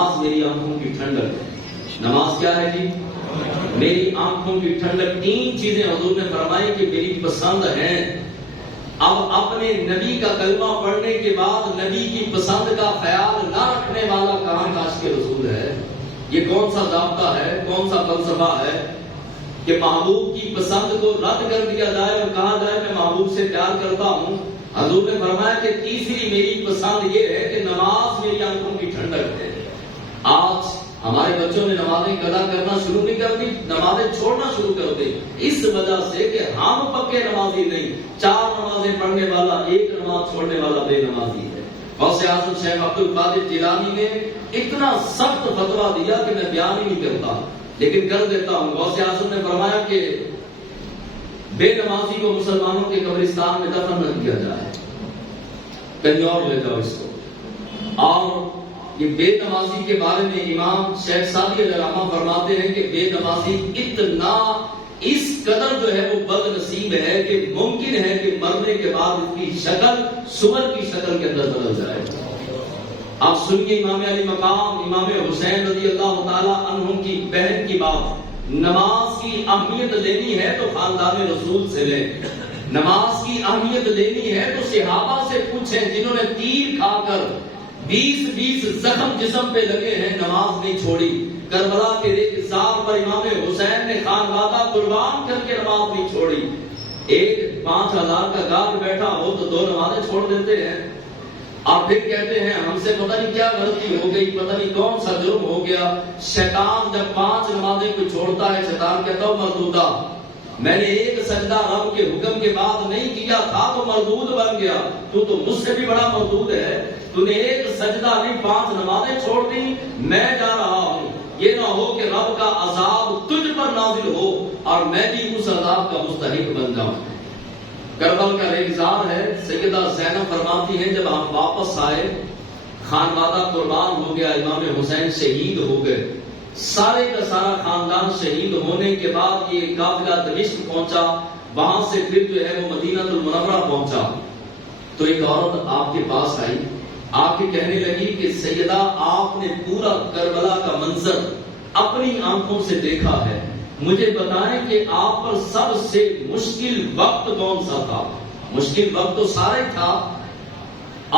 نماز میری آنکھوں کی ٹھنڈک ہے. نماز کیا ہے جی؟ میری آنکھوں کی ٹھنڈک. 3 چیزیں حضور نے فرمائی کہ میری پسند ہیں. اب اپنے نبی کا کلمہ پڑھنے کے بعد نبی کی پسند کا خیال نہ رکھنے والا کہاں کاش کے رسول ہے؟ یہ کون سا ضابطہ ہے، کون سا فلسفہ ہے کہ محبوب کی پسند کو رد کر دیا جائے اور کہا جائے میں محبوب سے پیار کرتا ہوں. حضور نے فرمایا کہ تیسری میری پسند یہ ہے کہ نماز میری آنکھوں کی ٹھنڈک ہے. آج ہمارے بچوں نے نمازیں قضا کرنا شروع نہیں کر دی، نمازیں چھوڑنا شروع کر دی، اس وجہ سے کہ ہم پکے نمازی نہیں. 4 نمازیں پڑھنے والا 1 نماز چھوڑنے والا بے نمازی ہے. غوث اعظم شیخ عبد القادر جیلانی نے اتنا سخت فتویٰ دیا کہ میں بیان ہی نہیں کرتا لیکن کر دیتا ہوں. غوث اعظم نے فرمایا کہ بے نمازی کو مسلمانوں کے قبرستان میں دفن نہ کیا جائے، کہیں اور لے جاؤ اس کو. اور یہ بے نمازی کے بارے میں امام شیخ سعدی علیہ الرحمہ فرماتے ہیں کہ بے نمازی اتنا اس قدر جو ہے وہ بد نصیب ہے کہ ممکن ہے کہ مرنے کے بعد اس کی شکل سور کی شکل کے اندر بدل جائے. آپ سنیے امام علی مقام امام حسین رضی اللہ تعالی عنہ کی بہن کی بات. نماز کی اہمیت لینی ہے تو خاندان رسول سے لیں. نماز کی اہمیت لینی ہے تو صحابہ سے پوچھیں جنہوں نے تیر کھا کر 20 زخم جسم پہ لگے ہیں، نماز نہیں چھوڑی. کربلا کے ریگزار پر امام حسین نے خانوادہ قربان کر کے نماز نہیں چھوڑی. ایک 5000 کا گارڈ بیٹھا ہو تو 2 نمازیں چھوڑ دیتے ہیں اور پھر کہتے ہیں ہم سے پتہ نہیں کیا غلطی ہو گئی، پتہ نہیں کون سا جرم ہو گیا. شیطان جب 5 نمازیں کوئی چھوڑتا ہے شیطان کہتا ہو مردودہ، میں نے 1 سجدہ رب کے حکم کے بعد نہیں کیا تھا تو مردود بن گیا، تو مجھ سے بھی بڑا مردود ہے. تو نے 1 سجدہ نہیں 5 نمازیں چھوڑ دی، میں جا رہا ہوں. یہ نہ ہو کہ رب کا عذاب تجھ پر نازل ہو اور میں بھی اس عذاب کا مستحق بن جاؤں. کربل کا ریگزار ہے. سیدہ زینب فرماتی ہیں جب ہم واپس آئے خانوادہ قربان ہو گیا، امام حسین شہید ہو گئے، سارے کا سارا خاندان شہید ہونے کے بعد یہ قافلہ دمشق پہنچا، وہاں سے پھر جو ہے وہ مدینہ المنورہ پہنچا. تو ایک عورت آپ کے پاس آئی، آ کے کہنے لگی کہ سیدہ آپ نے پورا کربلا کا منظر اپنی آنکھوں سے دیکھا ہے، مجھے بتائیں کہ آپ پر سب سے مشکل وقت کون سا تھا؟ مشکل وقت تو سارے تھا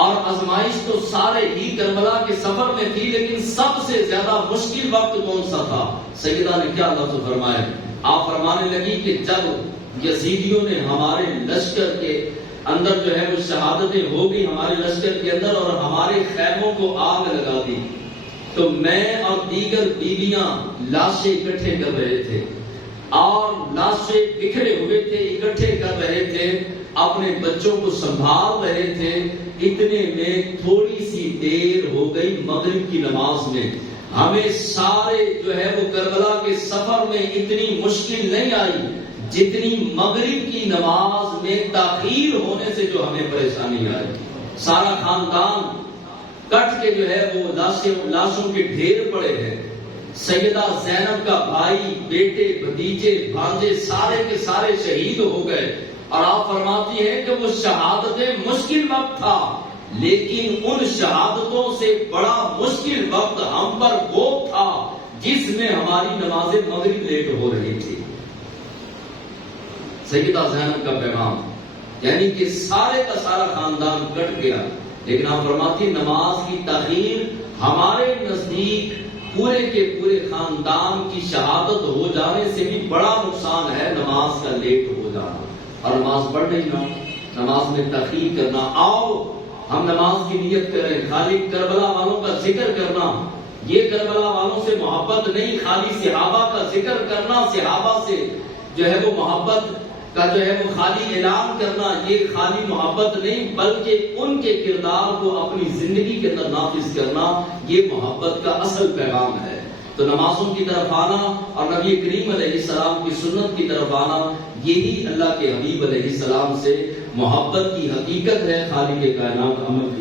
اور آزمائش تو سارے ہی کربلا کے سفر میں تھی، لیکن سب سے زیادہ مشکل وقت کون سا تھا؟ سیدہ نے کیا لفظ فرمائے؟ آپ فرمانے لگی کہ جب یزیدیوں نے ہمارے لشکر کے اندر جو ہے وہ شہادتیں ہو گئی ہمارے لشکر کے اندر اور ہمارے خیموں کو آگ لگا دی، تو میں اور دیگر بیویاں لاشیں اکٹھے کر رہے تھے اور لاشیں بکھرے ہوئے تھے، اکٹھے کر رہے تھے، اپنے بچوں کو سنبھال رہے تھے. اتنے میں تھوڑی سی دیر ہو گئی مغرب کی نماز میں. ہمیں سارے جو ہے وہ کربلا کے سفر میں اتنی مشکل نہیں آئی جتنی مغرب کی نماز میں تاخیر ہونے سے جو ہمیں پریشانی آئی. سارا خاندان کٹ کے جو ہے وہ لاشوں کے ڈھیر پڑے ہیں. سیدہ زینب کا بھائی، بیٹے، بھتیجے، بھانجے سارے کے سارے شہید ہو گئے اور آپ فرماتی ہیں کہ وہ شہادتیں مشکل وقت تھا، لیکن ان شہادتوں سے بڑا مشکل وقت ہم پر وہ تھا جس میں ہماری نماز مغرب لیٹ ہو رہی تھی. سیدہ زینب کا پیغام یعنی کہ سارے کا سارا خاندان کٹ گیا، لیکن آپ فرماتی نماز کی تاخیر ہمارے نزدیک پورے کے پورے خاندان کی شہادت ہو جانے سے بھی بڑا نقصان ہے نماز کا لیٹ ہو جانا اور نماز پڑھ نہیں نہ نماز میں تاخیر کرنا. آؤ ہم نماز کی نیت کریں، خالی کربلا والوں کا ذکر کرنا، یہ کربلا والوں سے محبت نہیں، خالی صحابہ کا ذکر کرنا، صحابہ سے جو ہے وہ محبت کا جو ہے وہ خالی اعلان کرنا، یہ خالی محبت نہیں بلکہ ان کے کردار کو اپنی زندگی کے اندر نافذ کرنا، یہ محبت کا اصل پیغام ہے. تو نمازوں کی طرف آنا اور نبی کریم علیہ السلام کی سنت کی طرف آنا، یہی اللہ کے حبیب علیہ السلام سے محبت کی حقیقت ہے. خالق کائنات عمل کی